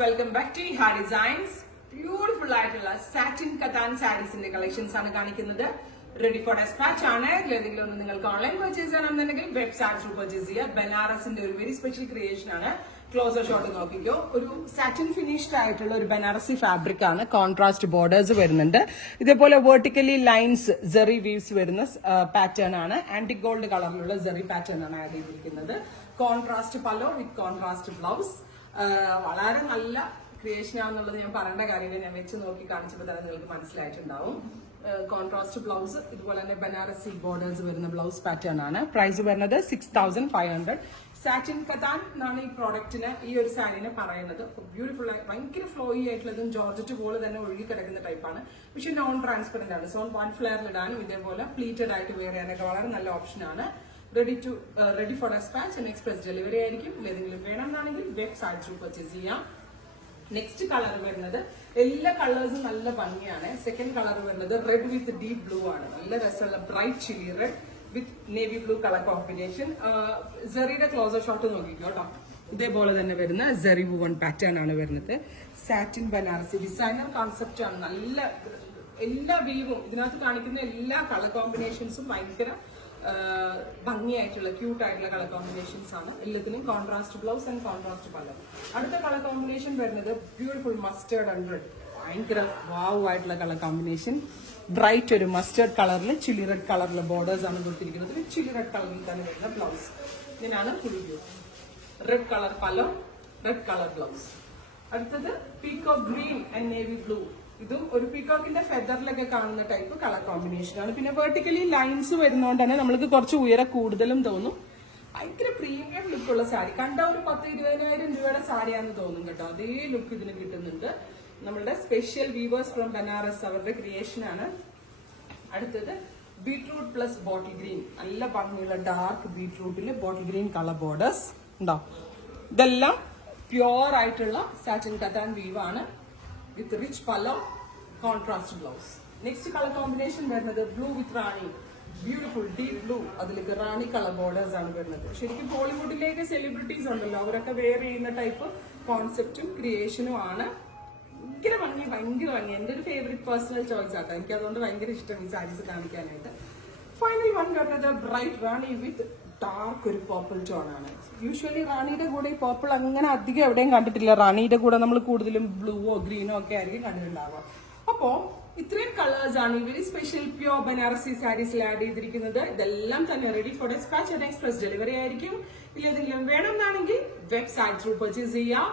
Welcome back to ഹാ designs. Beautiful ആയിട്ടുള്ള satin കത്താൻ സാരീസിന്റെ കളക്ഷൻസ് ആണ് കാണിക്കുന്നത്. റെഡി ഫോർ ഡെസ്പാച്ച് ആണ്. ഏതെങ്കിലും ഒന്ന് നിങ്ങൾക്ക് ഓൺലൈൻ പർച്ചേസ് ചെയ്യണമെന്നുണ്ടെങ്കിൽ വെബ്സൈറ്റ് ത്രൂ പർച്ചേസ് ചെയ്യുക. ബനാറസിന്റെ ഒരു വെരി സ്പെഷ്യൽ ക്രിയേഷൻ ആണ്. ക്ലോസർ ഷോട്ട് നോക്കിക്കോ. ഒരു സാറ്റിൻ ഫിനിഷ്ഡ് ആയിട്ടുള്ള ഒരു ബനാറസി ഫാബ്രിക് ആണ്. കോൺട്രാസ്റ്റ് ബോർഡേഴ്സ് വരുന്നുണ്ട്. ഇതേപോലെ വെർട്ടിക്കലി ലൈൻസ് ജെറി വീവ്സ് വരുന്ന പാറ്റേൺ ആണ്. ആന്റിക് ഗോൾഡ് കളറിലുള്ള ജെറി പാറ്റേൺ ആണ് ആഡ് ചെയ്തിരിക്കുന്നത്. Contrast pallu with contrast blouse. വളരെ നല്ല ക്രിയേഷൻ ആണെന്നുള്ളത് ഞാൻ പറയേണ്ട കാര്യമില്ല. ഞാൻ വെച്ച് നോക്കി കാണിച്ചപ്പോൾ തന്നെ നിങ്ങൾക്ക് മനസ്സിലായിട്ടുണ്ടാവും. കോൺട്രാസ്റ്റ് ബ്ലൗസ്, ഇതുപോലെ തന്നെ ബനാറസി ബോർഡേഴ്സ് വരുന്ന ബ്ലൗസ് പാറ്റേൺ ആണ്. പ്രൈസ് വരുന്നത് 6500. സാറ്റിൻ കത്താൻ എന്നാണ് ഈ പ്രോഡക്റ്റിന്, ഈ ഒരു സാരീനെ പറയുന്നത്. ബ്യൂട്ടിഫുൾ ആയി ഭയങ്കര ഫ്ലോയി ആയിട്ടുള്ളതും ജോർജറ്റ് പോലെ തന്നെ ഒഴുകി കിടക്കുന്ന ടൈപ്പാണ്. പക്ഷെ നോൺ ട്രാൻസ്പെറന്റ് ആണ്. സോ വൺ ഫ്ലെയറിൽ ഇടാനും ഇതേപോലെ പ്ലീറ്റഡ് ആയിട്ട് വെയർ ചെയ്യാനൊക്കെ വളരെ നല്ല ഓപ്ഷൻ ആണ്. Ready for despatch and express delivery ആയിരിക്കും. ഏതെങ്കിലും വേണമെന്നാണെങ്കിൽ വെബ്സൈറ്റ് ത്രൂ പർച്ചേസ് ചെയ്യാം. നെക്സ്റ്റ് കളർ വരുന്നത്, എല്ലാ കളേഴ്സും നല്ല ഭംഗിയാണ്. സെക്കൻഡ് കളർ വരുന്നത് റെഡ് വിത്ത് ഡീപ് ബ്ലൂ ആണ്. നല്ല രസമുള്ള bright chilli red with navy blue colour combination. സെറിയുടെ ക്ലോസർ ഷോട്ട് നോക്കിക്കോ കേട്ടോ. ഇതേപോലെ തന്നെ വരുന്ന സെറി വുവൺ പാറ്റേൺ ആണ് വരുന്നത്. സാറ്റിൻ ബനാറസി ഡിസൈനർ കോൺസെപ്റ്റ് ആണ്. നല്ല എല്ലാ വീവും ഇതിനകത്ത് കാണിക്കുന്ന എല്ലാ കളർ കോമ്പിനേഷൻസും ഭയങ്കര ഭംഗിയായിട്ടുള്ള ക്യൂട്ടായിട്ടുള്ള കളർ കോമ്പിനേഷൻസ് ആണ്. എല്ലാത്തിനും contrast blouse and contrast pallu. അടുത്ത കളർ കോമ്പിനേഷൻ വരുന്നത് ബ്യൂട്ടിഫുൾ മസ്റ്റേർഡ് ആൻഡ് റെഡ്. ഭയങ്കര വാവ് ആയിട്ടുള്ള കളർ കോമ്പിനേഷൻ. ബ്രൈറ്റ് ഒരു മസ്റ്റേർഡ് കളറിൽ ചില്ലി റെഡ് കളറിലെ ബോർഡേഴ്സ് ആണ് കൊടുത്തിരിക്കുന്നത്. ചില്ലി റെഡ് കളറിൽ തന്നെ വരുന്ന ബ്ലൗസ്. ഇതിനാണ് full view. Red colour pallu, red colour blouse. അടുത്തത് peacock green and navy blue. ഇതും ഒരു പീകോക്കിന്റെ ഫെദറിലൊക്കെ കാണുന്ന ടൈപ്പ് കളർ കോമ്പിനേഷൻ ആണ്. പിന്നെ വെർട്ടിക്കലി ലൈൻസ് വരുന്നതുകൊണ്ട് തന്നെ നമ്മൾക്ക് കുറച്ച് ഉയരം കൂടുതലും തോന്നും. ഭയങ്കര പ്രീമിയം ലുക്കുള്ള സാരി. കണ്ട ഒരു 10-20,000 രൂപയുടെ സാരിയാണെന്ന് തോന്നും കേട്ടോ. അതേ ലുക്ക് ഇതിന് കിട്ടുന്നുണ്ട്. നമ്മളുടെ സ്പെഷ്യൽ വീവേഴ്സ് ഫ്രം ബനാറസ് അവരുടെ ക്രിയേഷൻ ആണ്. അടുത്തത് ബീട്രൂട്ട് പ്ലസ് ബോട്ടിൽ ഗ്രീൻ. നല്ല ഭംഗിയുള്ള ഡാർക്ക് ബീട്രൂട്ടില് ബോട്ടിൽ ഗ്രീൻ കളർ ബോർഡേഴ്സ് ഉണ്ടോ. ഇതെല്ലാം പ്യുവർ ആയിട്ടുള്ള സാറ്റിൻ കത്താൻ വീവ് ആണ്. With rich pallu, contrast blouse. Next colour combination വരുന്നത് blue with rani. Beautiful deep blue. അതിലേക്ക് റാണി കളർ ബോർഡേഴ്സ് ആണ് വരുന്നത്. ശരിക്കും ബോളിവുഡിലേക്ക് സെലിബ്രിറ്റീസ് ഉണ്ടല്ലോ, അവരൊക്കെ വെയർ ചെയ്യുന്ന ടൈപ്പ് കോൺസെപ്റ്റും ക്രിയേഷനും ആണ്. ഭയങ്കര ഭംഗി, ഭയങ്കര ഭംഗി. എന്റെ ഒരു ഫേവറേറ്റ് പേഴ്സണൽ ചോയ്സ് ആട്ടോ. എനിക്ക് അതുകൊണ്ട് ഭയങ്കര ഇഷ്ടം ഈ സാരീസ് കാണിക്കാനായിട്ട്. ഫൈനൽ വൺ വരുന്നത് ബ്രൈറ്റ് റാണി വിത്ത് ഡാർക്ക് ഒരു പേർപ്പിൾ ടോൺ ആണ്. യൂഷ്വലി റാണിയുടെ കൂടെ ഈ പേർപ്പിൾ അങ്ങനെ അധികം എവിടെയും കണ്ടിട്ടില്ല. റാണിയുടെ കൂടെ നമ്മൾ കൂടുതലും ബ്ലൂവോ ഗ്രീനോ ഒക്കെ ആയിരിക്കും കണ്ടിട്ടുണ്ടാവുക. അപ്പോ ഇത്രയും കളേഴ്സ് ആണ് ഈ വെരി സ്പെഷ്യൽ പ്യോർ ബനാറസി സാരീസിൽ ആഡ് ചെയ്തിരിക്കുന്നത്. ഇതെല്ലാം തന്നെ ready for despatch and express delivery ആയിരിക്കും. ഇല്ലെന്തെങ്കിലും വേണമെന്നാണെങ്കിൽ വെബ്സൈറ്റ് ത്രൂ പർച്ചേസ് ചെയ്യാം.